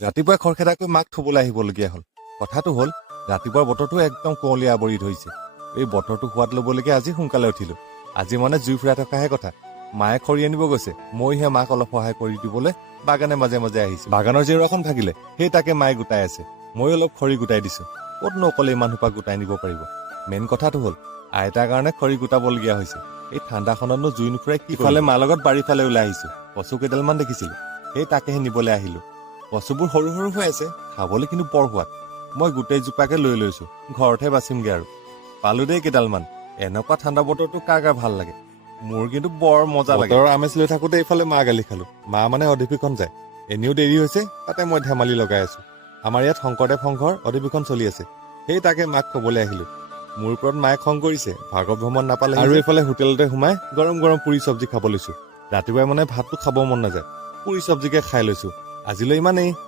ৰাতিপুৱাই খৰখেদাকৈ মাক থবলৈ আহিবলগীয়া হ'ল। কথাটো হ'ল ৰাতিপুৱাৰ বতৰটো একদম কুঁৱলীয়া আৱৰি ধৰিছে। এই বতৰটো সোৱাদ ল'বলৈকে আজি সোনকালে উঠিলো। আজি মানে জুই ফুৰাই থকাহে কথা। মায়ে খৰি আনিব গৈছে, মইহে মাক অলপ সহায় কৰি দিবলৈ বাগানে মাজে মাজে আহিছো। বাগানৰ জেওৰাখন ভাগিলে, সেই তাকে মায়ে গোটাই আছে। মই অলপ খৰি গোটাই দিছো। ক'তনো অকলে ইমান সোপা গোটাই নিব পাৰিব। মেইন কথাটো হ'ল আইতাৰ কাৰণে খৰি গোটাবলগীয়া হৈছে। এই ঠাণ্ডাখনতনো জুই নুফুৰাই কি ফালে মাৰ লগত বাৰীৰ ফালে ওলাই আহিছো। কচু কেইডালমান দেখিছিলো, সেই তাকেহে নিবলৈ আহিলো। কচুবোৰ সৰু সৰু হৈ আছে, খাবলৈ কিন্তু বৰ সোৱাদ। মই গোটেই জোপাকে লৈ লৈছো, ঘৰতহে বাচিমগে আৰু। পালো দেই কেইডালমান। এনেকুৱা ঠাণ্ডা বতৰটো কাৰ কাৰ ভাল লাগে। মোৰ কিন্তু বৰ মজা লাগে। বতৰৰ আমেজ লৈ থাকোতে এইফালে মা গালি খালো। মা মানে অধিৱেশন যায়, এনেও দেৰি হৈছে, তাতে মই ধেমালি লগাই আছো। আমাৰ ইয়াত শংকৰদেৱ সংঘৰ অধিৱেশন চলি আছে, সেই তাকে মাক খবলৈ আহিলো। মোৰ ওপৰত মায়ে খং কৰিছে, ভাগৱ ভ্ৰমণ নাপালে। আৰু এইফালে হোটেলতে সোমাই গৰম গৰম পুৰি চব্জি খাব লৈছো। ৰাতিপুৱাই মানে ভাতটো খাব মন নাযায়, পুৰি চব্জিকে খাই লৈছো। আজিলৈ ইমানেই।